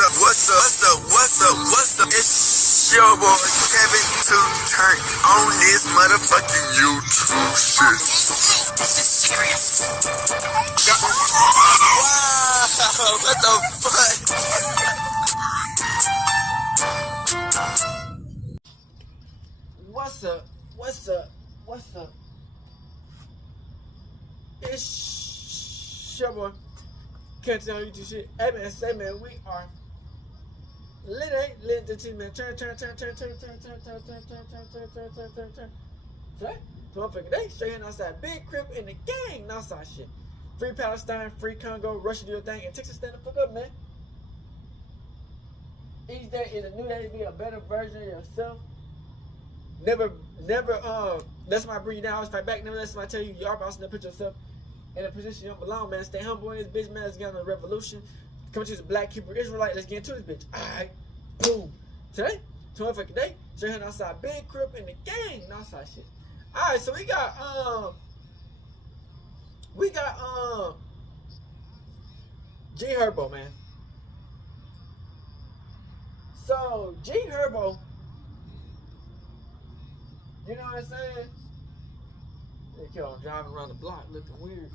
What's up? It's your boy Kevin to turn on this motherfucking YouTube shit. Wow, what the fuck? What's up? It's your boy Kevin to turn on YouTube shit. Hey man, say man, we are lit the team, man. Turn. Today, motherfucking day, straight here outside. Big Crip in the gang, outside shit. Free Palestine, free Congo, Russia do your thing, and Texas stand the fuck up, man. Each day is a new day to be a better version of yourself. Never, let's my bring you down, always fight back. Never let somebody tell you you're about to put yourself in a position you don't belong, man. Stay humble in this bitch, man. Let's get on the revolution. Coming to the Black Hebrew Israelite. Let's get into this bitch. Alright, boom. Today, motherfucking day, straight here outside. Big Crip in the gang, outside shit. Alright, so we got G Herbo, man. So G Herbo, you know what I'm saying? They kept on driving around the block looking weird.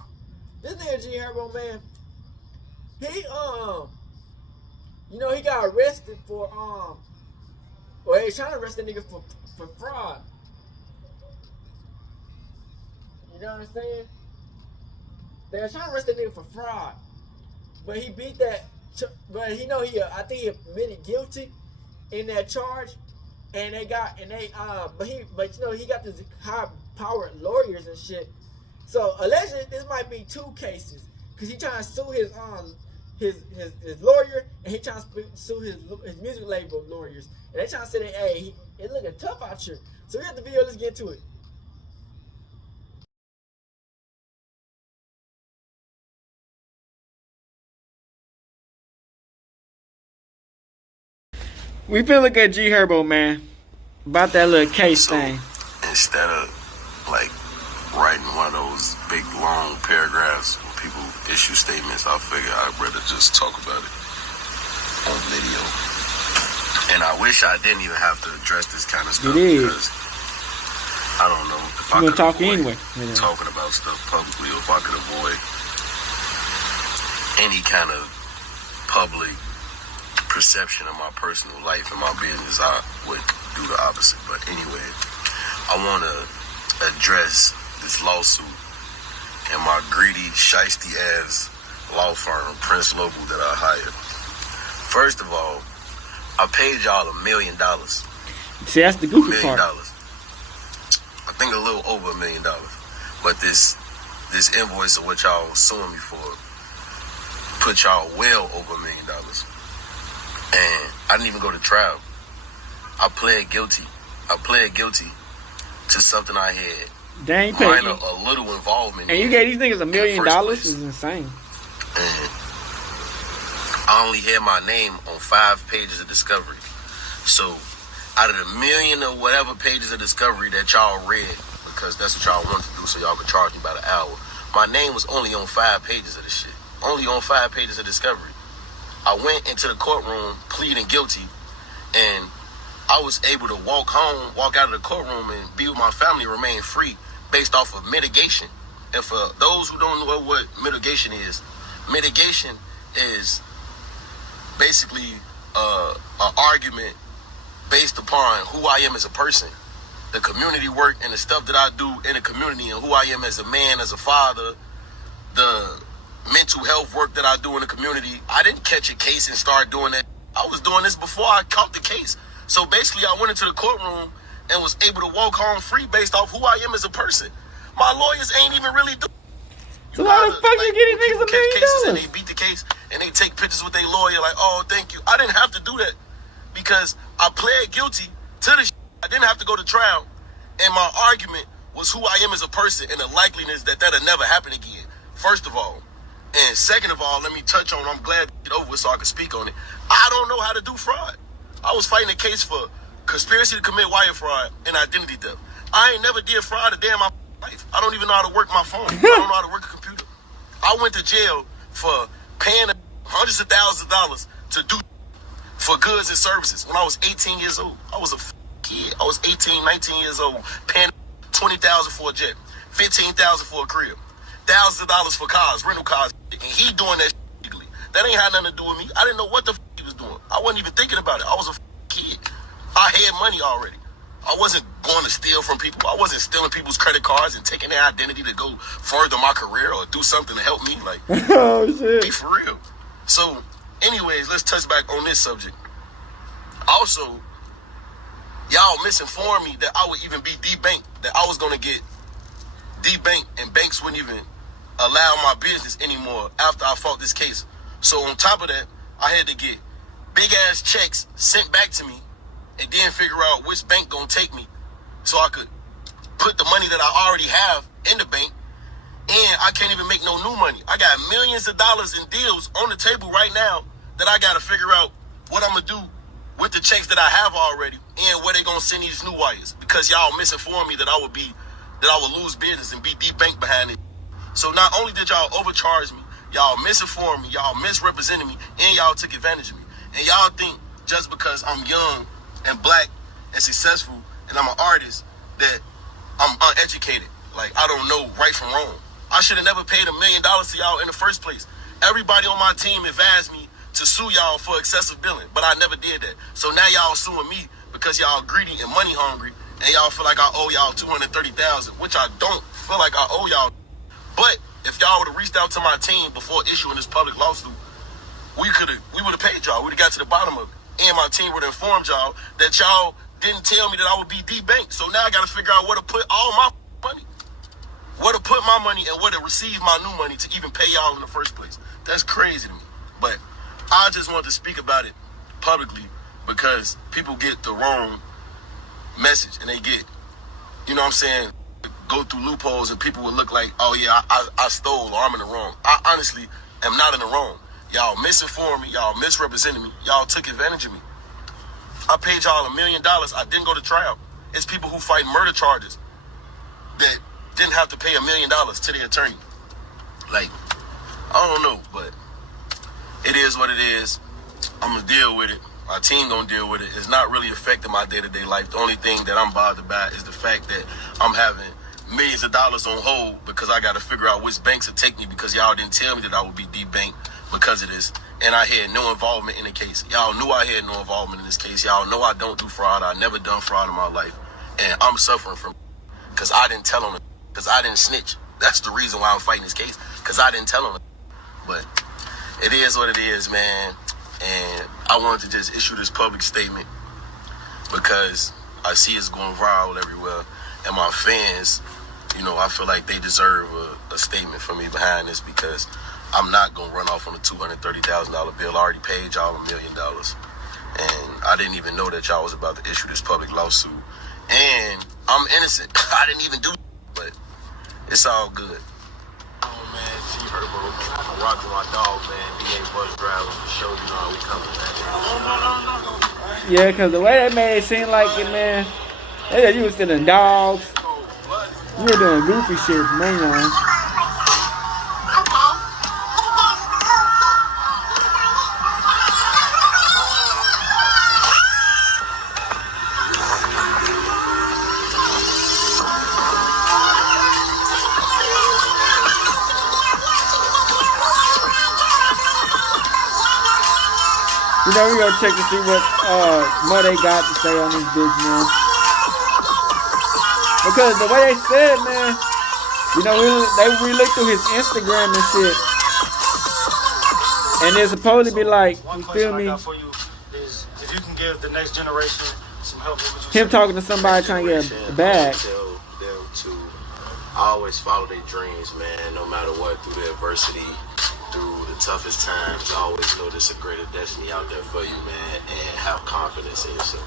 This nigga G Herbo, man, he you know, he got arrested for well, he's trying to arrest that nigga for fraud. You know what I'm saying? They were trying to arrest that nigga for fraud, but he beat that. But he know I think he admitted guilty in that charge, and but you know, he got this high powered lawyers and shit. So allegedly this might be two cases, cause he trying to sue his lawyer, and he trying to sue his music label lawyers, and they trying to say that, hey, it looking tough out here. So we got the video. Let's get to it. We feel like at G Herbo, man, about that little case thing. Instead of like writing one of those big long paragraphs when people issue statements, I figure I'd rather just talk about it on video. And I wish I didn't even have to address this kind of stuff, because I don't know if I could avoid talking about stuff publicly, or if I could avoid any kind of public perception of my personal life and my business, I would do the opposite. But anyway, I want to address this lawsuit and my greedy, shiesty ass law firm, Prince Lable, that I hired. First of all, I paid y'all $1 million. See, that's the goofy part. I think a little over $1 million. But this invoice of what y'all suing me for put y'all well over $1 million. And I didn't even go to trial. I pled guilty to something I had a little involvement in. And you gave these niggas $1 million? Is insane. And I only had my name on 5 pages of discovery. So out of the 1 million or whatever pages of discovery that y'all read, because that's what y'all want to do so y'all can charge me by the hour, my name was only on 5 pages of this shit. Only on 5 pages of discovery. I went into the courtroom pleading guilty, and I was able to walk out of the courtroom and be with my family, remain free, based off of mitigation. And for those who don't know what mitigation is basically an argument based upon who I am as a person, the community work and the stuff that I do in the community, and who I am as a man, as a father, the mental health work that I do in the community. I didn't catch a case and start doing that. I was doing this before I caught the case. So basically, I went into the courtroom and was able to walk home free based off who I am as a person. My lawyers ain't even really doing. So why the fuck you getting niggas $1 million? And they beat the case and they take pictures with their lawyer like, oh, thank you. I didn't have to do that because I pled guilty to the shit. I didn't have to go to trial. And my argument was who I am as a person and the likeliness that that'll never happen again, first of all. And second of all, let me touch on, I'm glad to get over with so I can speak on it. I don't know how to do fraud. I was fighting a case for conspiracy to commit wire fraud and identity theft. I ain't never did fraud a day in my life. I don't even know how to work my phone. I don't know how to work a computer. I went to jail for paying hundreds of thousands of dollars to do. for goods and services when I was 18 years old. I was a kid. I was 18, 19 years old, paying $20,000 for a jet, $15,000 for a crib, thousands of dollars for cars, rental cars, and he doing that legally. That ain't had nothing to do with me. I didn't know what the he was doing. I wasn't even thinking about it. I was a kid. I had money already. I wasn't going to steal from people. I wasn't stealing people's credit cards and taking their identity to go further my career or do something to help me. Like, oh shit. Be for real. So, anyways, let's touch back on this subject. Also, y'all misinformed me that I would even be debanked, that I was gonna get debanked and banks wouldn't even allow my business anymore after I fought this case. So on top of that, I had to get big ass checks sent back to me and then figure out which bank gonna take me so I could put the money that I already have in the bank, and I can't even make no new money. I got millions of dollars in deals on the table right now that I gotta figure out what I'm gonna do with the checks that I have already and where they gonna send these new wires, because y'all misinformed me that I would lose business and be debanked behind it. So not only did y'all overcharge me, y'all misinformed me, y'all misrepresented me, and y'all took advantage of me. And y'all think just because I'm young and black and successful and I'm an artist that I'm uneducated. Like, I don't know right from wrong. I should have never paid $1 million to y'all in the first place. Everybody on my team advised me to sue y'all for excessive billing, but I never did that. So now y'all suing me because y'all greedy and money hungry, and y'all feel like I owe y'all $230,000, which I don't feel like I owe y'all. But if y'all would have reached out to my team before issuing this public lawsuit, we would have paid y'all. We'd have got to the bottom of it. And my team would have informed y'all that y'all didn't tell me that I would be debanked. So now I got to figure out where to put all my money. Where to put my money and where to receive my new money to even pay y'all in the first place. That's crazy to me. But I just wanted to speak about it publicly because people get the wrong message and they get, you know what I'm saying, go through loopholes and people will look like, oh yeah, I stole or I'm in the wrong. I honestly am not in the wrong. Y'all misinformed me. Y'all misrepresented me. Y'all took advantage of me. I paid y'all $1 million. I didn't go to trial. It's people who fight murder charges that didn't have to pay $1 million to their attorney. Like, I don't know, but it is what it is. I'm gonna deal with it. My team gonna deal with it. It's not really affecting my day-to-day life. The only thing that I'm bothered by is the fact that I'm having millions of dollars on hold because I gotta figure out which banks will take me because y'all didn't tell me that I would be debanked because of this. And I had no involvement in the case. Y'all knew I had no involvement in this case. Y'all know I don't do fraud. I never done fraud in my life. And I'm suffering from it because I didn't tell them, because I didn't snitch. That's the reason why I'm fighting this case, because I didn't tell them. But it is what it is, man. And I wanted to just issue this public statement because I see it's going viral everywhere. And my fans, you know, I feel like they deserve a statement from me behind this because I'm not going to run off on a $230,000 bill. I already paid y'all $1 million. And I didn't even know that y'all was about to issue this public lawsuit. And I'm innocent. I didn't even do it, but it's all good. Oh, man, see Herbo. I'm rocking my dog, man. DA bus driver for sure. You know how we coming, man. Yeah, because the way they made it seem like it, man, they said you was stealing dogs. You were doing goofy shit, man. You know, we gonna check to see what more they got to say on this bitch, man. Because the way they said, man, you know, we looked through his Instagram and shit, and it's supposed to be like, you feel me? One question I got for you is if you can give the next generation some help. Him talking to somebody trying to get a bag. Tell them to always follow their dreams, man. No matter what, through the adversity, through the toughest times, always know there's a greater destiny out there for you, man, and have confidence in yourself.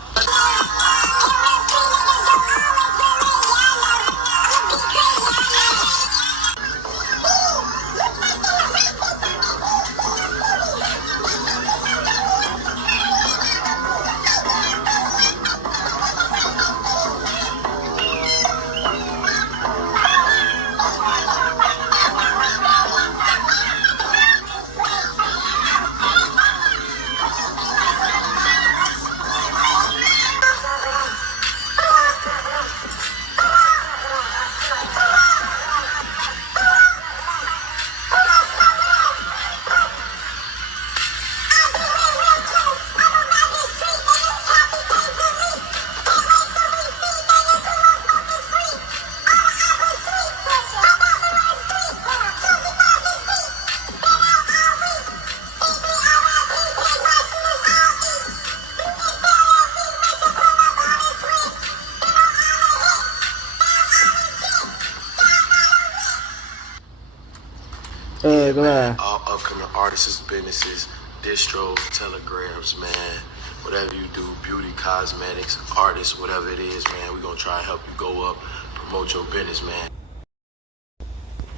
services, businesses, distros, telegrams, man. Whatever you do, beauty, cosmetics, artists, whatever it is, man, we're going to try to help you go up, promote your business, man.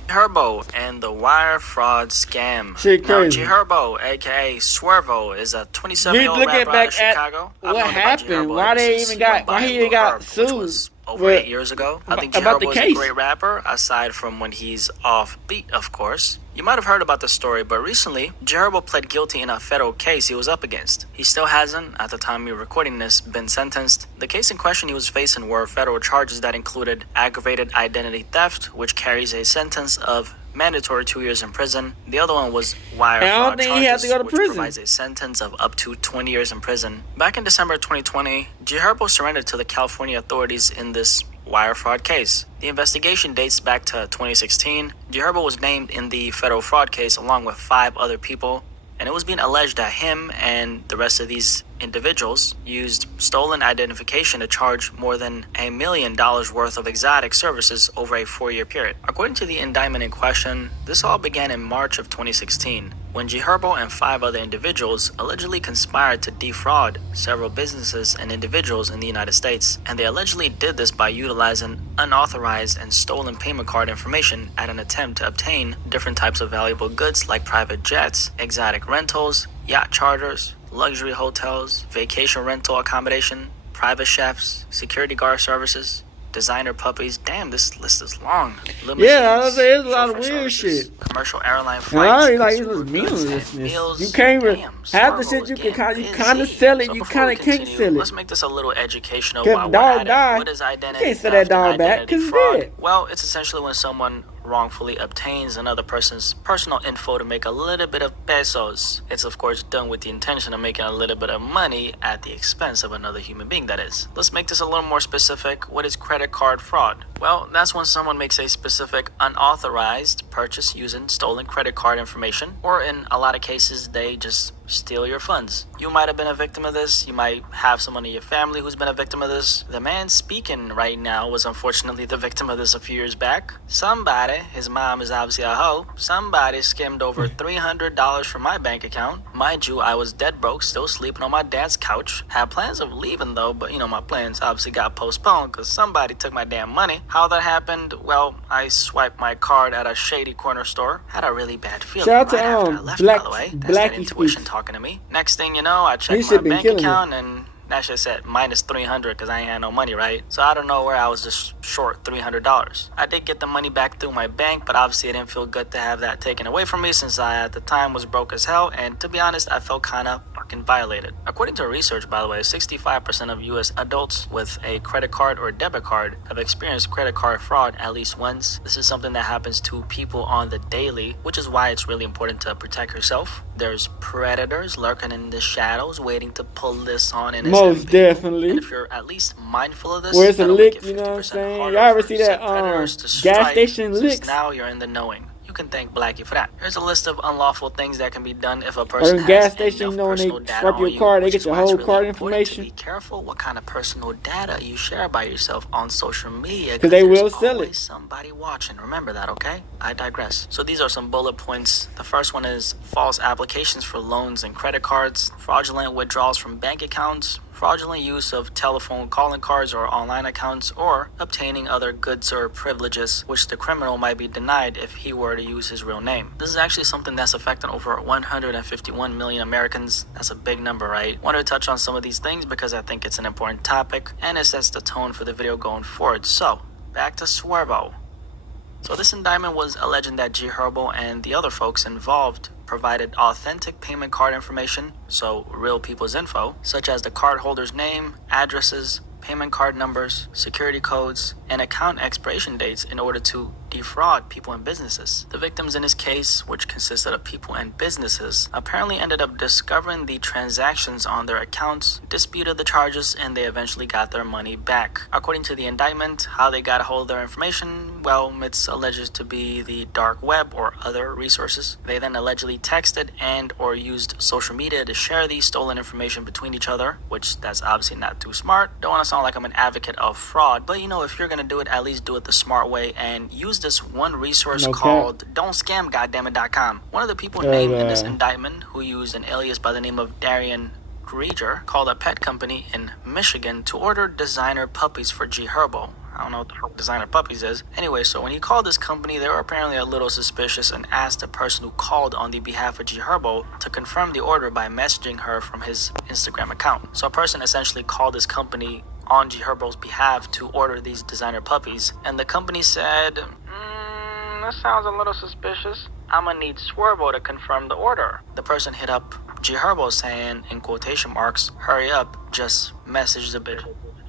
Herbo and the wire fraud scam. Shit crazy. Now, Herbo, aka Swervo, is a 27-year-old rapper out of Chicago. What happened? Why he even got sued? Over 8 years ago. I think about Herbo is a great rapper, aside from when he's off beat, of course. You might have heard about the story, but recently, Herbo pled guilty in a federal case he was up against. He still hasn't, at the time we were recording this, been sentenced. The case in question he was facing were federal charges that included aggravated identity theft, which carries a sentence of mandatory 2 years in prison. The other one was wire fraud charges, which provides a sentence of up to 20 years in prison. Back in December 2020, Herbo surrendered to the California authorities in this wire fraud case. The investigation dates back to 2016. Herbo was named in the federal fraud case along with 5 other people, and it was being alleged that him and the rest of these individuals used stolen identification to charge more than $1 million worth of exotic services over a 4-year period. According to the indictment in question, this all began in March of 2016, when Herbo and 5 other individuals allegedly conspired to defraud several businesses and individuals in the United States, and they allegedly did this by utilizing unauthorized and stolen payment card information at an attempt to obtain different types of valuable goods like private jets, exotic rentals, yacht charters, luxury hotels, vacation rental accommodation, private chefs, security guard services, designer puppies. Damn, this list is long. Yeah, I was saying, there's a lot of weird shit. Commercial airline flights. Like, it was meaninglessness. You can't half the shit you kind of sell it, you kind of can't sell it. Let's make this a little educational. Because the dog died, what is identity? You can't sell that dog back because it's dead. Well, it's essentially when someone wrongfully obtains another person's personal info to make a little bit of pesos. It's of course done with the intention of making a little bit of money at the expense of another human being, that is. Let's make this a little more specific. What is credit card fraud? Well, that's when someone makes a specific unauthorized purchase using stolen credit card information, or in a lot of cases, they just steal your funds. You might have been a victim of this. You might have someone in your family who's been a victim of this. The man speaking right now was unfortunately the victim of this a few years back. Somebody, his mom is obviously a hoe, somebody skimmed over $300 from my bank account. Mind you, I was dead broke, still sleeping on my dad's couch. Had plans of leaving though, but my plans obviously got postponed because somebody took my damn money. How that happened? Well, I swiped my card at a shady corner store. Had a really bad feeling Shout right out after I left, by the way. That's that intuition talking to me. Next thing you know, I checked my bank account and that shit said minus 300 because I ain't had no money, right? So I don't know where I was just short $300. I did get the money back through my bank, but obviously it didn't feel good to have that taken away from me since I at the time was broke as hell, and to be honest, I felt kind of fucking violated. According to research, by the way, 65% of US adults with a credit card or debit card have experienced credit card fraud at least once. This is something that happens to people on the daily, which is why it's really important to protect yourself. There's predators lurking in the shadows waiting to pull this on in most definitely. And if you're at least mindful of this, where's the lick, you know what I'm saying? Y'all ever see that gas station licks? Now you're in the knowing. You can thank Blackie for that. Here's a list of unlawful things that can be done if a person has gas station, enough when they personal data swipe on your you, card, they get is your why it's whole really card important information. To be careful what kind of personal data you share about yourself on social media, because they will sell it. Somebody watching. Remember that, okay? I digress. So these are some bullet points. The first one is false applications for loans and credit cards, fraudulent withdrawals from bank accounts, fraudulent use of telephone calling cards or online accounts, or obtaining other goods or privileges which the criminal might be denied if he were to use his real name. This is actually something that's affecting over 151 million Americans. That's a big number, right? Wanted to touch on some of these things because I think it's an important topic and it sets the tone for the video going forward. So, back to Swervo. So this indictment was alleging that Herbo and the other folks involved provided authentic payment card information, so real people's info, such as the cardholder's name, addresses, payment card numbers, security codes, and account expiration dates in order to defraud people and businesses. The victims in this case, which consisted of people and businesses, apparently ended up discovering the transactions on their accounts, disputed the charges, and they eventually got their money back. According to the indictment, how they got a hold of their information, well, it's alleged to be the dark web or other resources. They then allegedly texted and or used social media to share the stolen information between each other, which that's obviously not too smart. Don't want to sound sound like I'm an advocate of fraud, but if you're gonna do it, at least do it the smart way and use this one resource called don'tscamgoddammit.com. One of the people named in this indictment, who used an alias by the name of Darian Grieger, called a pet company in Michigan to order designer puppies for G Herbo. I don't know what the fuck designer puppies is. Anyway, so when he called this company, they were apparently a little suspicious and asked the person who called on the behalf of G Herbo to confirm the order by messaging her from his Instagram account. So a person essentially called this company on G Herbo's behalf to order these designer puppies, and the company said, that sounds a little suspicious. I'm gonna need Swervo to confirm the order. The person hit up G Herbo saying, in quotation marks, hurry up, just message the bitch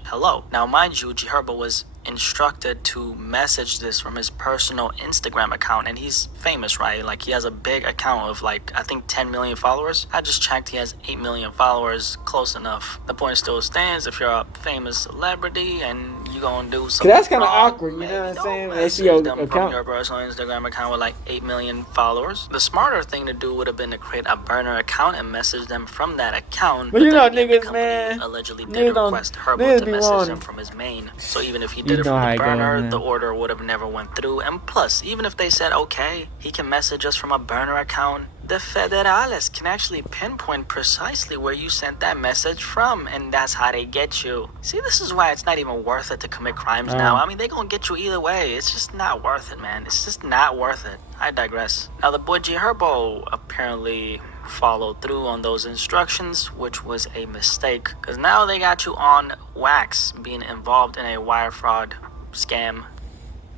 hello. Now, mind you, G Herbo was instructed to message this from his personal Instagram account, and he's famous, right? Like, he has a big account of I think 10 million followers. I just checked, he has 8 million followers. Close enough. The point still stands. If you're a famous celebrity and you gonna do something, that's kind of awkward, you know what I'm saying? Message them from your personal Instagram account with 8 million followers. The smarter thing to do would have been to create a burner account and message them from that account. But niggas, man, allegedly did request Herbo to message them from his main. So even if he did it from the burner, the order would have never went through. And plus, even if they said, okay, he can message us from a burner account, the federales can actually pinpoint precisely where you sent that message from, and that's how they get you. See, this is why it's not even worth it to commit crimes now. I mean, they gonna get you either way. It's just not worth it, man. It's just not worth it. I digress. Now, the boy G Herbo apparently followed through on those instructions, which was a mistake, because now they got you on wax being involved in a wire fraud scam.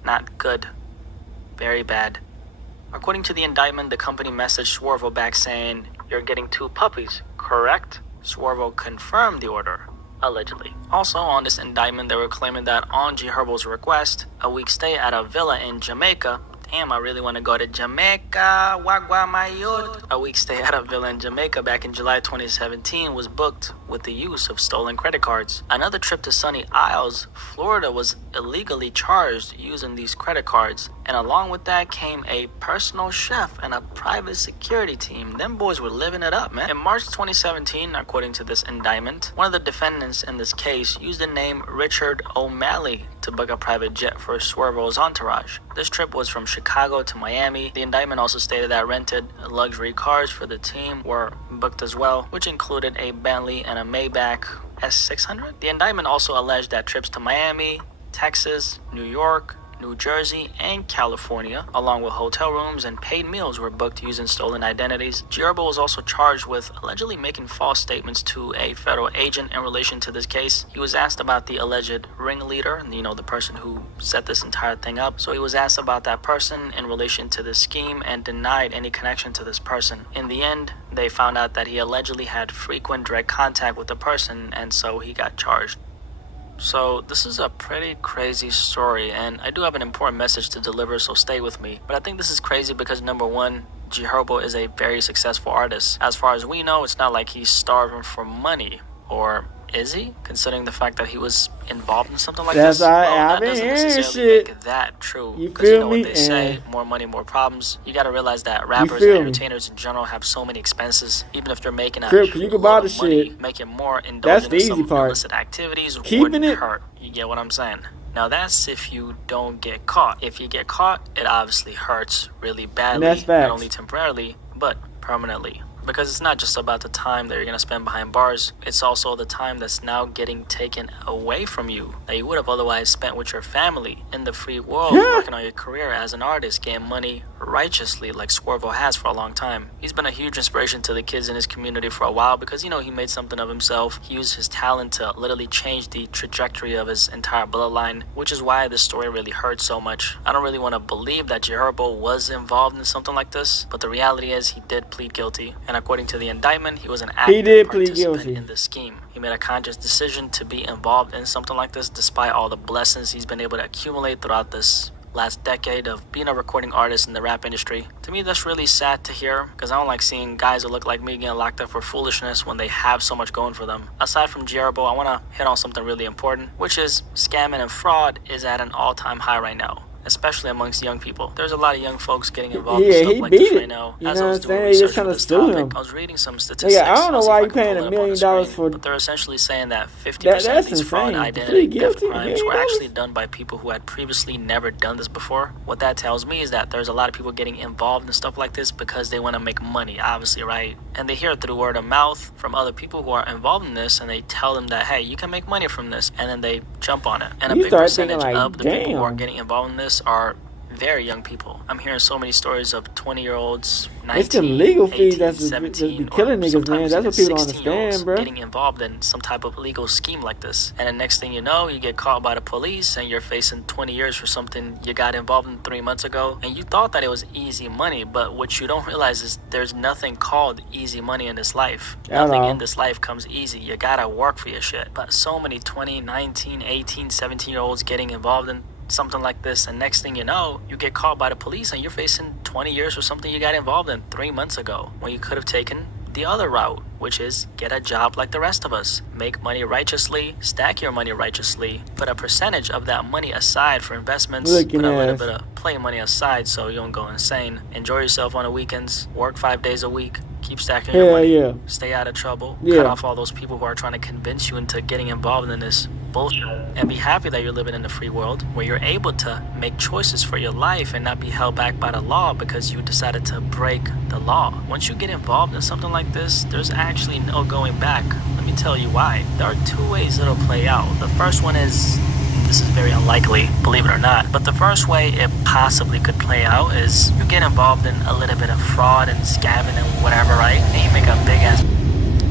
Not good. Very bad. According to the indictment, the company messaged Swervo back saying, you're getting 2 puppies, correct? Swervo confirmed the order, allegedly. Also, on this indictment, they were claiming that on G Herbo's request, a week stay at a villa in Jamaica. Damn, I really want to go to Jamaica. Wagwa Mayot. A week stay at a villa in Jamaica back in July 2017 was booked with the use of stolen credit cards. Another trip to Sunny Isles, Florida was illegally charged using these credit cards. And along with that came a personal chef and a private security team. Them boys were living it up, man. In March 2017, according to this indictment, one of the defendants in this case used the name Richard O'Malley to book a private jet for Swervo's entourage. This trip was from Chicago to Miami. The indictment also stated that rented luxury cars for the team were booked as well, which included a Bentley and a Maybach S600. The indictment also alleged that trips to Miami, Texas, New York, New Jersey, and California, along with hotel rooms and paid meals, were booked using stolen identities. G Herbo was also charged with allegedly making false statements to a federal agent in relation to this case. He was asked about the alleged ringleader, the person who set this entire thing up. So he was asked about that person in relation to this scheme and denied any connection to this person. In the end, they found out that he allegedly had frequent direct contact with the person, and so he got charged. So this is a pretty crazy story, and I do have an important message to deliver, so stay with me. But I think this is crazy because, number one, G Herbo is a very successful artist. As far as we know, it's not like he's starving for money, or is he? Considering the fact that he was involved in something like this? That doesn't necessarily make that true. Because you know what they say, more money, more problems. You gotta realize that rappers and entertainers in general have so many expenses. Even if they're making a lot of money, making more indulgent in some illicit activities wouldn't hurt. You get what I'm saying? Now that's if you don't get caught. If you get caught, it obviously hurts really badly. Not only temporarily, but permanently. Because it's not just about the time that you're going to spend behind bars. It's also the time that's now getting taken away from you that you would have otherwise spent with your family in the free world, working on your career as an artist, getting money righteously like Swervo has for a long time. He's been a huge inspiration to the kids in his community for a while because, he made something of himself. He used his talent to literally change the trajectory of his entire bloodline, which is why this story really hurts so much. I don't really want to believe that G Herbo was involved in something like this, but the reality is he did plead guilty. And according to the indictment, he was an active participant in the scheme. He made a conscious decision to be involved in something like this despite all the blessings he's been able to accumulate throughout this last decade of being a recording artist in the rap industry. To me, that's really sad to hear because I don't like seeing guys who look like me getting locked up for foolishness when they have so much going for them. Aside from G Herbo, I want to hit on something really important, which is scamming and fraud is at an all-time high right now. especially amongst young people. There's a lot of young folks getting involved Yeah, in stuff he like beat this it. right now. You As know I what was I'm doing saying? They research just for trying to this sue topic, him. I was reading some statistics. Yeah, I don't know I'll see why if I you can paying pull $1 it up on the million screen. for But they're essentially saying that 50% that. of That's these fraud insane. identity Plead theft guilty, $1 crimes were million. actually done by people who had previously never done this before. What that tells me is that there's a lot of people getting involved in stuff like this because they want to make money, obviously, right? And they hear it through word of mouth from other people who are involved in this, and they tell them that, hey, you can make money from this, and then they jump on it. And a You big start thinking percentage like, of the people who are damn. getting involved in this are very young people. I'm hearing so many stories of 20-year-olds, It's them 19, legal fees 18, that's be 17, killing or niggas, man. sometimes That's even what people don't 16-year-olds understand, bro. getting involved in some type of legal scheme like this. And the next thing you know, you get caught by the police and you're facing 20 years for something you got involved in 3 months ago. And you thought that it was easy money, but what you don't realize is there's nothing called easy money in this life. At Nothing all. in this life comes easy. You gotta work for your shit. But so many 20, 19, 18, 17-year-olds getting involved in something like this, and next thing you know, you get caught by the police and you're facing 20 years for something you got involved in 3 months ago, when you could have taken the other route, which is get a job like the rest of us. Make money righteously, stack your money righteously, put a percentage of that money aside for investments, Looking put a little ass. bit of play money aside so you don't go insane. Enjoy yourself on the weekends, work 5 days a week, keep stacking your Hell money, yeah. stay out of trouble, Yeah. cut off all those people who are trying to convince you into getting involved in this bullshit, and be happy that you're living in a free world where you're able to make choices for your life and not be held back by the law because you decided to break the law. Once you get involved in something like this, there's actually no going back. Let me tell you why. There are two ways it'll play out. The first one is, this is very unlikely, believe it or not, but the first way it possibly could play out is you get involved in a little bit of fraud and scamming and whatever, right? And you make a big ass,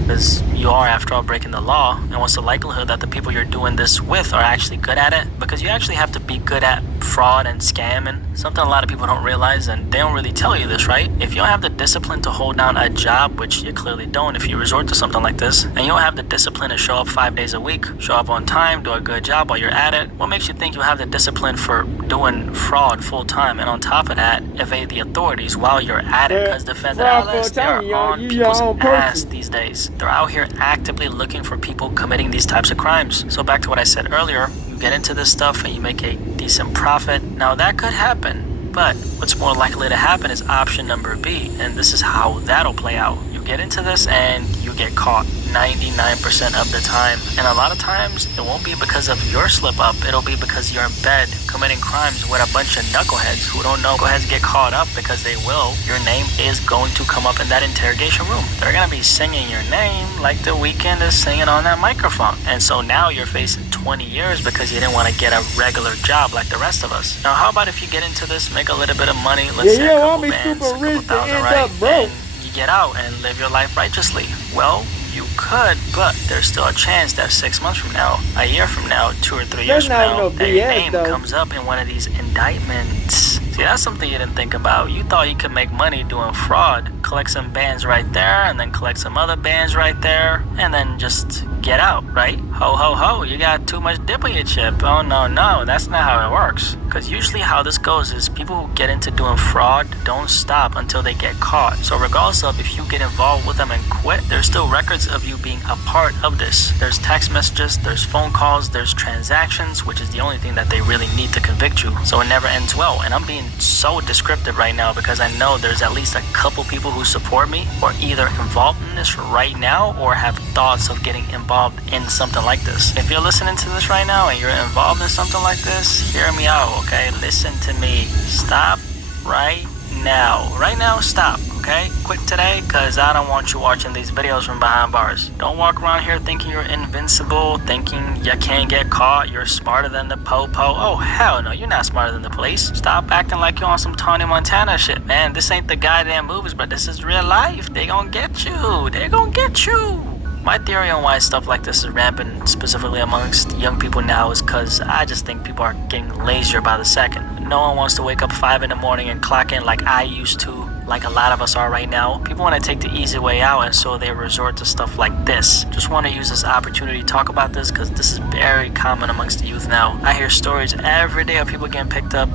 because you are, after all, breaking the law. And what's the likelihood that the people you're doing this with are actually good at it? Because you actually have to be good at fraud and scamming, something a lot of people don't realize, and they don't really tell you this, right? If you don't have the discipline to hold down a job, which you clearly don't if you resort to something like this, and you don't have the discipline to show up 5 days a week, show up on time, do a good job while you're at it, what makes you think you have the discipline for doing fraud full time, and on top of that, evade the authorities while you're at it? Because the Fraud federales, full they are time, you on your people's own ass person. these days. They're out here actively looking for people committing these types of crimes. So back to what I said earlier, you get into this stuff and you make a decent profit. Now that could happen, but what's more likely to happen is option number B, and this is how that'll play out. You get into this and you get caught 99% of the time. And a lot of times it won't be because of your slip up, it'll be because you're in bed committing crimes with a bunch of knuckleheads who don't know. Go ahead and get caught up, because they will. Your name is going to come up in that interrogation room. They're gonna be singing your name like The Weeknd is singing on that microphone. And so now you're facing 20 years because you didn't want to get a regular job like the rest of us. Now how about if you get into this, make a little bit of money, let's say Yeah, a I'll couple be bands, super a couple rich to thousand, end right? up broke. And you get out and live your life righteously. Well, you could, but there's still a chance that 6 months from now, a year from now, 2 or 3 years That's from not now, no that your BS name though. comes up in one of these indictments. See, that's something you didn't think about. You thought you could make money doing fraud, collect some bands right there, and then collect some other bands right there, and then just get out, right? Ho, ho, ho, you got too much dip on your chip. Oh, no, that's not how it works. Because usually how this goes is people who get into doing fraud don't stop until they get caught. So regardless of if you get involved with them and quit, there's still records of you being a part of this. There's text messages, there's phone calls, there's transactions, which is the only thing that they really need to convict you. So it never ends well. And I'm being so descriptive right now because I know there's at least a couple people who support me or either involved in this right now or have thoughts of getting involved in something like this. If you're listening to this right now and you're involved in something like this, hear me out, okay? Listen to me. Stop right now. Right now, stop, okay? Quit today, because I don't want you watching these videos from behind bars. Don't walk around here thinking you're invincible, thinking you can't get caught, you're smarter than the po-po. Oh, hell no, you're not smarter than the police. Stop acting like you're on some Tony Montana shit, man. This ain't the goddamn movies, but this is real life. They gonna get you. They gonna get you. My theory on why stuff like this is rampant, specifically amongst young people now, is because I just think people are getting lazier by the second. No one wants to wake up 5 in the morning and clock in like I used to, like a lot of us are right now. People want to take the easy way out, and so they resort to stuff like this. Just want to use this opportunity to talk about this because this is very common amongst the youth now. I hear stories every day of people getting picked up,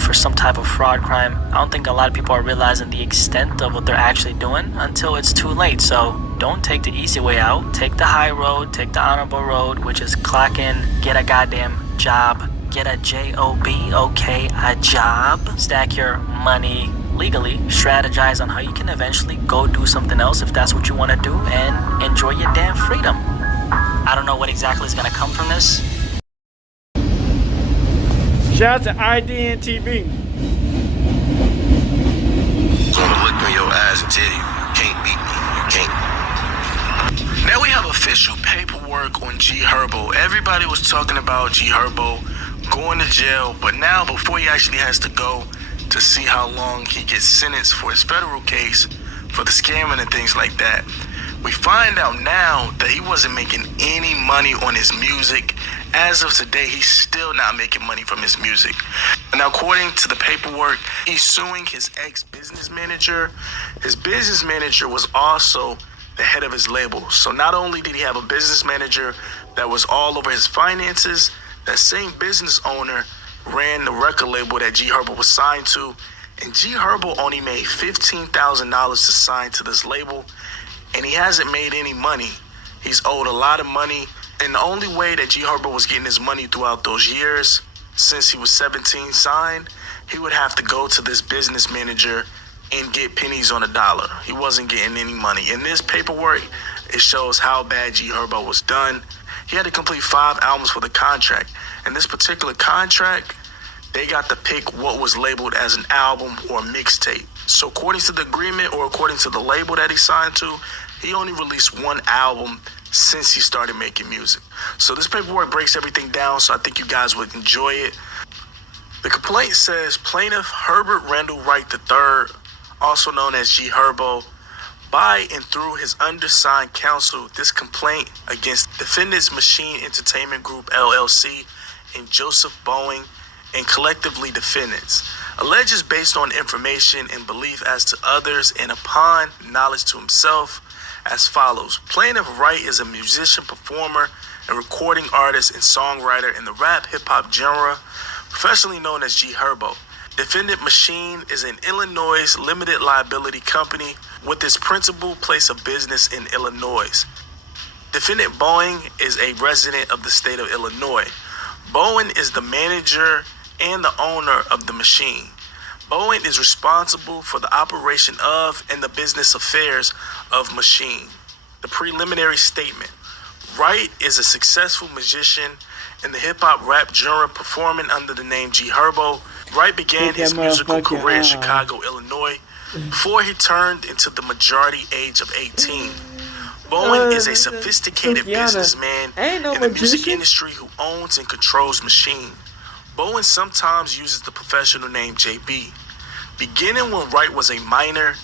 for some type of fraud crime. I don't think a lot of people are realizing the extent of what they're actually doing until it's too late. So don't take the easy way out. Take the high road, take the honorable road, which is clock in, get a goddamn job, get a job, okay, a job, stack your money legally, strategize on how you can eventually go do something else if that's what you want to do, and enjoy your damn freedom. I don't know what exactly is going to come from this. Shout out to IDN TV. Gonna look in your eyes and tell you, can't beat me. You can't. Now we have official paperwork on G Herbo. Everybody was talking about G Herbo going to jail, but now before he actually has to go to see how long he gets sentenced for his federal case for the scamming and things like that, we find out now that he wasn't making any money on his music. As of today, he's still not making money from his music. Now, according to the paperwork, he's suing his ex-business manager. His business manager was also the head of his label. So not only did he have a business manager that was all over his finances, that same business owner ran the record label that G Herbo was signed to. And G Herbo only made $15,000 to sign to this label, and he hasn't made any money. He's owed a lot of money. And the only way that G Herbo was getting his money throughout those years, since he was 17 signed, he would have to go to this business manager and get pennies on a dollar. He wasn't getting any money. In this paperwork, it shows how bad G Herbo was done. He had to complete 5 albums for the contract. And this particular contract, they got to pick what was labeled as an album or a mixtape. So according to the agreement, or according to the label that he signed to, he only released 1 album since he started making music. So this paperwork breaks everything down, so I think you guys would enjoy it. The complaint says plaintiff Herbert Randall Wright III, also known as G Herbo, by and through his undersigned counsel, this complaint against defendants Machine Entertainment Group LLC and Joseph Boeing and collectively defendants, alleges based on information and belief as to others and upon knowledge to himself as follows. Plaintiff Wright is a musician, performer, and recording artist and songwriter in the rap hip-hop genre, professionally known as G Herbo. Defendant Machine is an Illinois limited liability company with its principal place of business in Illinois. Defendant Boeing is a resident of the state of Illinois. Boeing is the manager and the owner of the Machine. Boeing is responsible for the operation of and the business affairs of Machine. The preliminary statement. Wright is a successful musician in the hip-hop rap genre, performing under the name G Herbo. Wright began his musical career in Chicago, Illinois, before he turned into the majority age of 18. Boeing is a sophisticated businessman in the music industry who owns and controls Machine. Boeing sometimes uses the professional name JB. Beginning when Wright was a minor,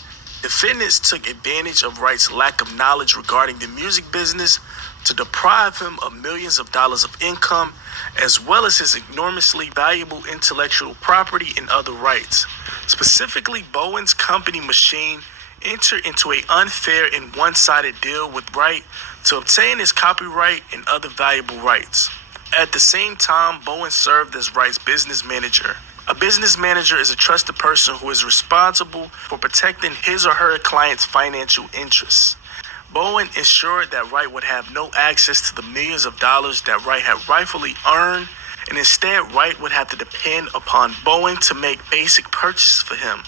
defendants took advantage of Wright's lack of knowledge regarding the music business to deprive him of millions of dollars of income, as well as his enormously valuable intellectual property and other rights. Specifically, Boeing's company Machine entered into an unfair and one-sided deal with Wright to obtain his copyright and other valuable rights. At the same time, Boeing served as Wright's business manager. A business manager is a trusted person who is responsible for protecting his or her client's financial interests. Boeing ensured that Wright would have no access to the millions of dollars that Wright had rightfully earned, and instead Wright would have to depend upon Boeing to make basic purchases for him.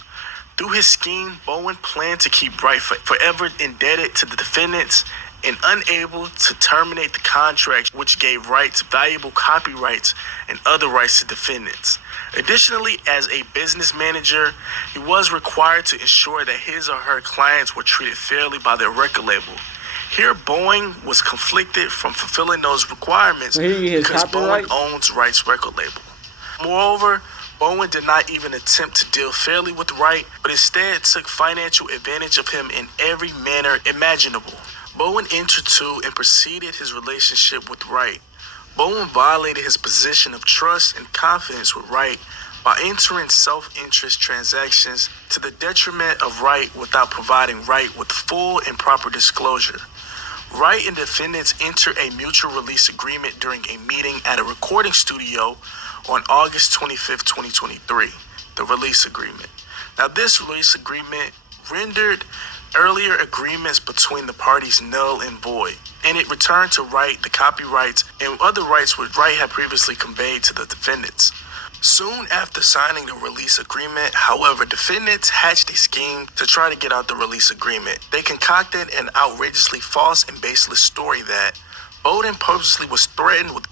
Through his scheme, Boeing planned to keep Wright forever indebted to the defendants and unable to terminate the contract, which gave Wright valuable copyrights and other rights to defendants. Additionally, as a business manager, he was required to ensure that his or her clients were treated fairly by their record label. Here, Boeing was conflicted from fulfilling those requirements because Boeing owns Wright's record label. Moreover, Boeing did not even attempt to deal fairly with Wright, but instead took financial advantage of him in every manner imaginable. Boeing entered into and preceded his relationship with Wright. Boeing violated his position of trust and confidence with Wright by entering self-interest transactions to the detriment of Wright without providing Wright with full and proper disclosure. Wright and defendants entered a mutual release agreement during a meeting at a recording studio on August 25th, 2023, the release agreement. Now, this release agreement rendered earlier agreements between the parties null and void, and it returned to Wright the copyrights and other rights which Wright had previously conveyed to the defendants. Soon after signing the release agreement, however, defendants hatched a scheme to try to get out the release agreement. They concocted an outrageously false and baseless story that Bowden purposely was threatened with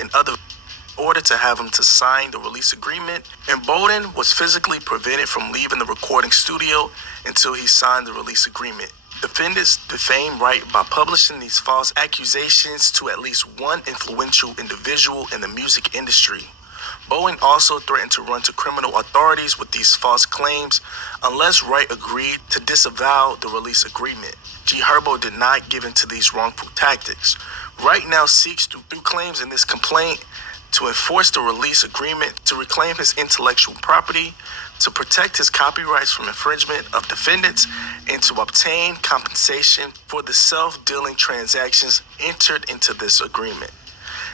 and other in order to have him to sign the release agreement, and Bowden was physically prevented from leaving the recording studio until he signed the release agreement. Defendants defamed Wright by publishing these false accusations to at least one influential individual in the music industry. Bowen also threatened to run to criminal authorities with these false claims unless Wright agreed to disavow the release agreement. G. Herbo did not give in to these wrongful tactics. Wright now seeks through claims in this complaint to enforce the release agreement, to reclaim his intellectual property, to protect his copyrights from infringement of defendants, and to obtain compensation for the self-dealing transactions entered into this agreement.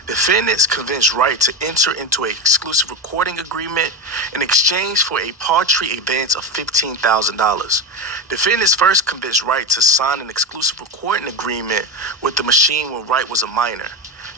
Defendants convinced Wright to enter into an exclusive recording agreement in exchange for a paltry advance of $15,000. Defendants first convinced Wright to sign an exclusive recording agreement with the machine when Wright was a minor.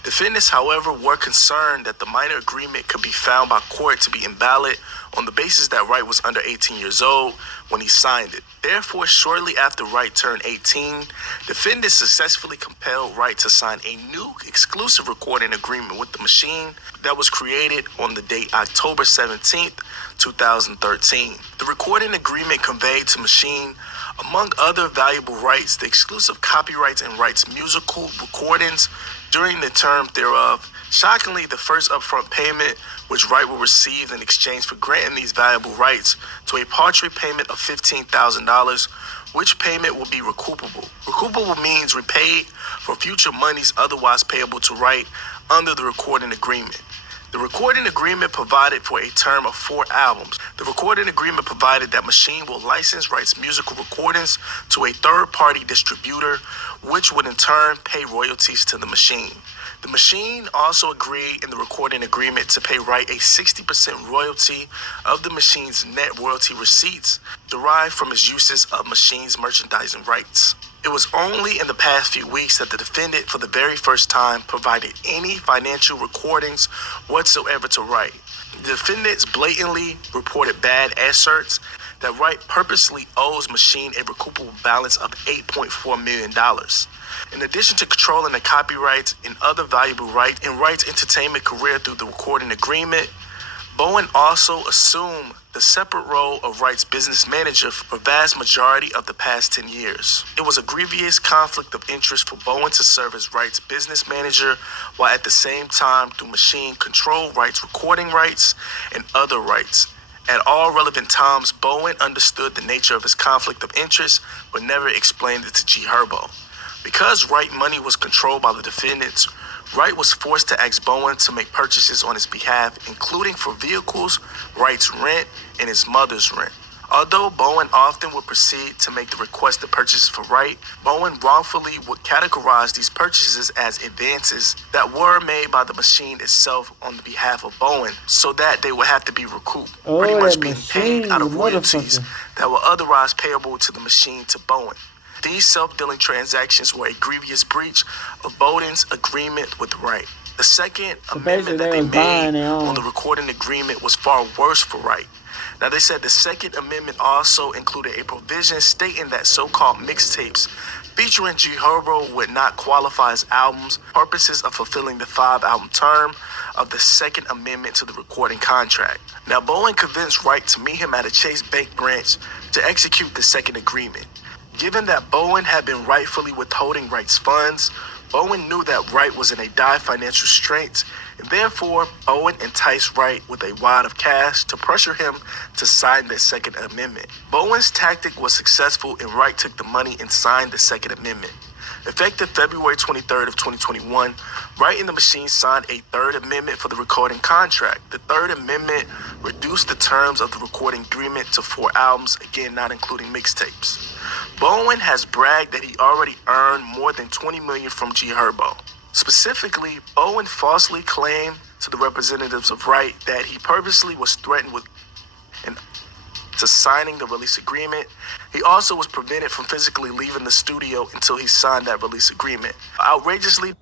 Defendants, however, were concerned that the minor agreement could be found by court to be invalid on the basis that Wright was under 18 years old when he signed it. Therefore, shortly after Wright turned 18, defendants successfully compelled Wright to sign a new exclusive recording agreement with the machine that was created on the date October 17th, 2013. The recording agreement conveyed to Machine, among other valuable rights, the exclusive copyrights and rights musical recordings during the term thereof. Shockingly, the first upfront payment which Wright will receive in exchange for granting these valuable rights to a paltry payment of $15,000, which payment will be recoupable. Recoupable means repaid for future monies otherwise payable to Wright under the recording agreement. The recording agreement provided for a term of 4 albums. The recording agreement provided that Machine will license Wright's musical recordings to a third-party distributor, which would in turn pay royalties to the Machine. The Machine also agreed in the recording agreement to pay Wright a 60% royalty of the Machine's net royalty receipts derived from his uses of Machine's merchandising rights. It was only in the past few weeks that the defendant, for the very first time, provided any financial recordings whatsoever to Wright. The defendants blatantly reported bad asserts that Wright purposely owes Machine a recoupable balance of $8.4 million. In addition to controlling the copyrights and other valuable rights in Wright's entertainment career through the recording agreement, Bowen also assumed the separate role of Wright's business manager for the vast majority of the past 10 years. It was a grievous conflict of interest for Bowen to serve as Wright's business manager while at the same time through Machine control Wright's recording rights and other rights. At all relevant times, Bowen understood the nature of his conflict of interest but never explained it to G. Herbo. Because Wright money was controlled by the defendants, Wright was forced to ask Bowen to make purchases on his behalf, including for vehicles, Wright's rent, and his mother's rent. Although Bowen often would proceed to make the requested purchases for Wright, Bowen wrongfully would categorize these purchases as advances that were made by the Machine itself on the behalf of Bowen, so that they would have to be recouped, pretty much being paid out of royalties that were otherwise payable to the Machine to Bowen. These self-dealing transactions were a grievous breach of Bowden's agreement with Wright. The second amendment that they made on the recording agreement was far worse for Wright. Now, they said the second amendment also included a provision stating that so-called mixtapes featuring G. Herbo would not qualify as albums for purposes of fulfilling the 5-album term of the second amendment to the recording contract. Now, Bowen convinced Wright to meet him at a Chase Bank branch to execute the second agreement. Given that Bowen had been rightfully withholding Wright's funds, Bowen knew that Wright was in a dire financial straits, and therefore Bowen enticed Wright with a wad of cash to pressure him to sign the Second Amendment. Bowen's tactic was successful, and Wright took the money and signed the Second Amendment. Effective February 23rd of 2021, Wright and the Machine signed a Third Amendment for the recording contract. The Third Amendment reduced the terms of the recording agreement to 4 albums, again not including mixtapes. Bowen has bragged that he already earned more than $20 million from G. Herbo. Specifically, Bowen falsely claimed to the representatives of Wright that he purposely was threatened with and to signing the release agreement. He also was prevented from physically leaving the studio until he signed that release agreement. Outrageously,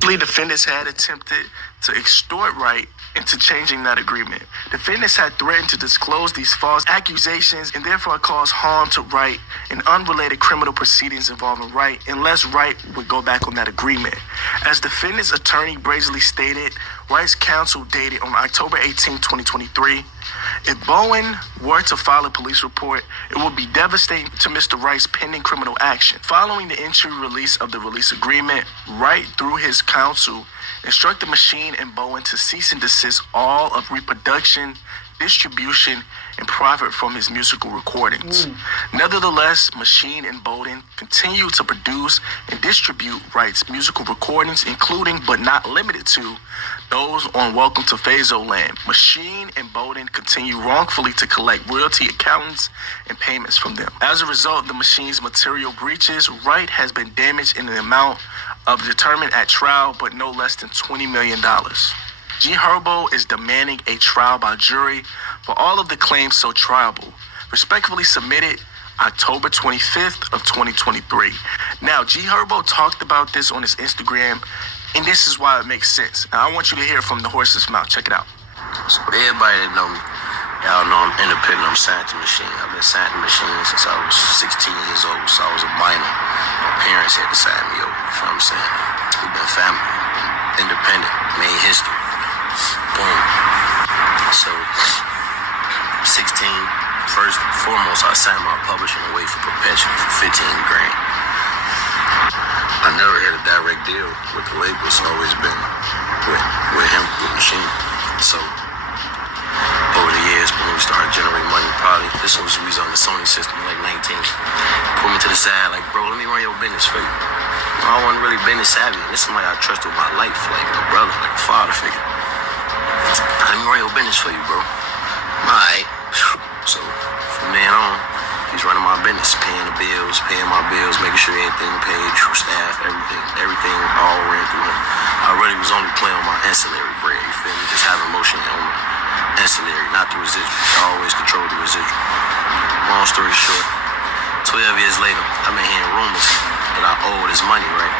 defendants had attempted to extort Wright into changing that agreement. Defendants had threatened to disclose these false accusations and therefore cause harm to Wright in unrelated criminal proceedings involving Wright unless Wright would go back on that agreement. As defendant's attorney brazenly stated, Wright's counsel dated on October 18, 2023, if Bowen were to file a police report, it would be devastating to Mr. Wright's pending criminal action. Following the entry release of the release agreement, Wright, through his counsel, instructed Machine and Bowen to cease and desist all of reproduction, distribution, and profit from his musical recordings. Nevertheless, Machine and Bowen continue to produce and distribute Wright's musical recordings, including but not limited to those on Welcome to Phaso Land. Machine and Bowen continue wrongfully to collect royalty accountants and payments from them. As a result of the Machine's material breaches, Wright has been damaged in an amount of determined at trial, but no less than $20 million. G Herbo is demanding a trial by jury for all of the claims so triable. Respectfully submitted, October 25th of 2023. Now, G Herbo talked about this on his Instagram, and this is why it makes sense. Now, I want you to hear it from the horse's mouth. Check it out. So everybody that know me, y'all know I'm independent. I'm signed to Machine. I've been signed to Machine since I was 16 years old, so I was a minor. My parents had to sign me over, you know what I'm saying? We've been family, independent, made history. Boom. So, 16, first and foremost, I signed my publishing away for perpetual for 15 grand. I never had a direct deal with the label. It's always been with him, with Machine. So, over the years, when we started generating money, probably, this was we was on the Sony system, like 19. Put me to the side, like, bro, let me run your business for you. I wasn't really business savvy. This is somebody I trust with my life, like a brother, like a father figure. Let me run your business for you, bro. Alright. So, from then on, he's running my business, paying the bills, paying my bills, making sure everything paid, true staff, everything all ran through him. I really was only playing on my ancillary bread, you feel me? Just having motion on the ancillary, not the residual. I always control the residual. Long story short, 12 years later, I've been hearing rumors that I owe this money, right?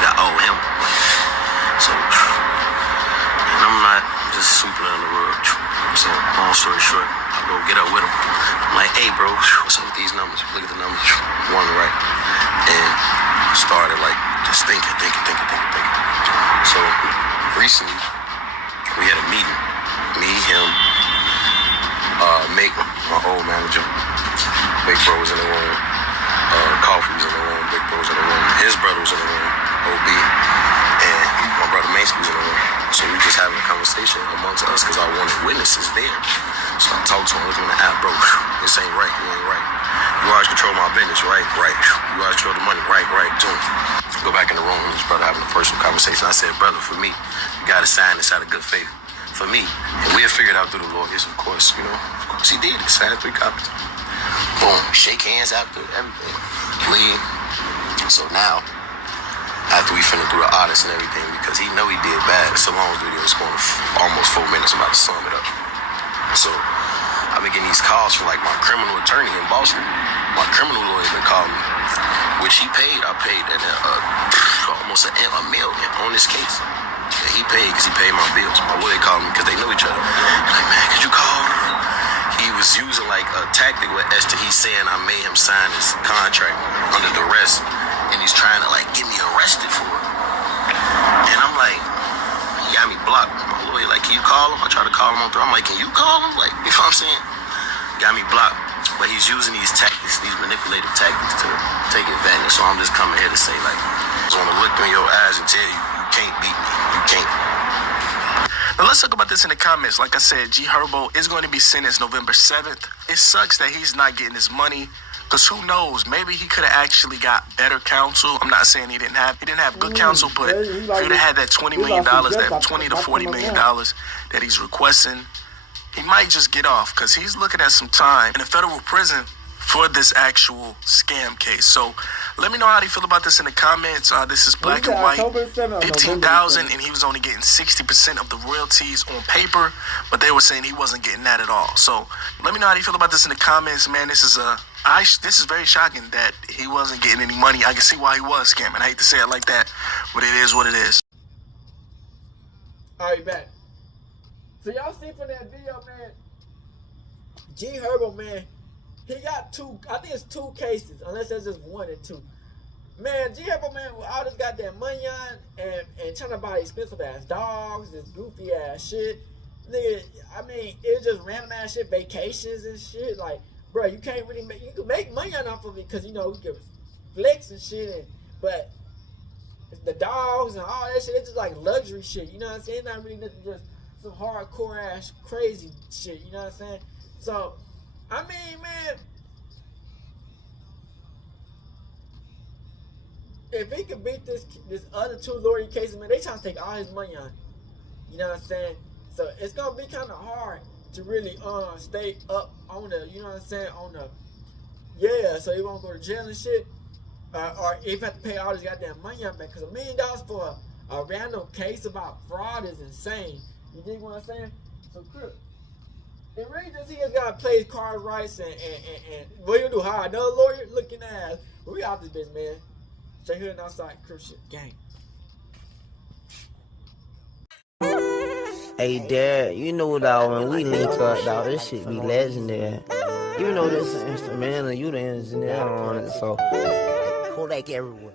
That I owe him money. So, and I'm just sweeping it on the rug. So, long story short, I go get up with him. I'm like, hey, bro, what's up with these numbers? Look at the numbers. One, right? And I started, like, just thinking. So, recently, we had a meeting. Me, him, Make, my old manager. Big Bro was in the room. Coffee was in the room. Big Bro was in the room. His brother was in the room. OB. And my brother Mason was in the room. So we just having a conversation amongst us because I wanted witnesses there. So I talked to him, looking in the eye, bro, this ain't right, you ain't right. You always control my business, right? Right. You always control the money, right? Boom. Go back in the room with his brother having a personal conversation. I said, brother, for me, you gotta sign this out of good faith. For me. And we had figured out through the lawyers, of course, you know. Of course he did. He signed 3 copies. Boom. Shake hands after everything. Leave. So now, after we finished through the audits and everything, because he know he did bad. It's a long video. It's going almost 4 minutes. I'm about to sum it up. So I've been getting these calls from like my criminal attorney in Boston. My criminal lawyer's been calling me, which he paid. I paid almost a million on this case. That he paid because he paid my bills. My lawyer called me because they know each other. He's like, man, could you call her? He was using like a tactic with Esther. He's saying I made him sign this contract under duress, and he's trying to like get me arrested for it. And I'm like, he got me blocked. My lawyer like, can you call him? I try to call him on through. I'm like, can you call him? Like, you know what I'm saying? Got me blocked. But he's using these tactics, these manipulative tactics to take advantage. So I'm just coming here to say, like, I just want to look through your eyes and tell you, you can't beat me. You can't. Now let's talk about this in the comments. Like I said, G Herbo is going to be sentenced November 7th. It sucks that he's not getting his money. Because who knows? Maybe he could have actually got better counsel. I'm not saying he didn't have good counsel, but if he would have had that $20 million, that $20 to $40 million that he's requesting, he might just get off because he's looking at some time in a federal prison for this actual scam case. So let me know how you feel about this in the comments. This is black and white. 15,000, and he was only getting 60% of the royalties on paper, but they were saying he wasn't getting that at all. So let me know how you feel about this in the comments, man. This is very shocking that he wasn't getting any money. I can see why he was scamming. I hate to say it like that, but it is what it is. Alright, back. So y'all see from that video, man, G Herbo, man, he got I think it's 2 cases, unless there's just 1 or 2. Man, G Herbo, man, with all this goddamn money on and trying to buy expensive ass dogs, this goofy ass shit. Nigga, I mean, it's just random ass shit, vacations and shit. Like, bro, you can't really you can make money off of it because, you know, we can flex and shit, but the dogs and all that shit, it's just like luxury shit, you know what I'm saying? It's not really nothing, just some hardcore ass crazy shit, you know what I'm saying? So, I mean, man, if he could beat this other 2 lawyer cases, man, they trying to take all his money on, you know what I'm saying? So it's gonna be kind of hard to really stay up on the, you know what I'm saying, on the, yeah, so he won't go to jail and shit, or if you have to pay all this goddamn money on back, because $1 million for a random case about fraud is insane. You dig what I'm saying? So, Crip, it really just, he just gotta play his cards right and what you do hard. Another lawyer looking ass. But we out this bitch, man. Straight here and outside, Crip shit, gang. Hey, Dad, you know, dog, when we link up, dog, this shit be legendary. Even though this is instrumental, you the engineer on it, so Kodak everywhere.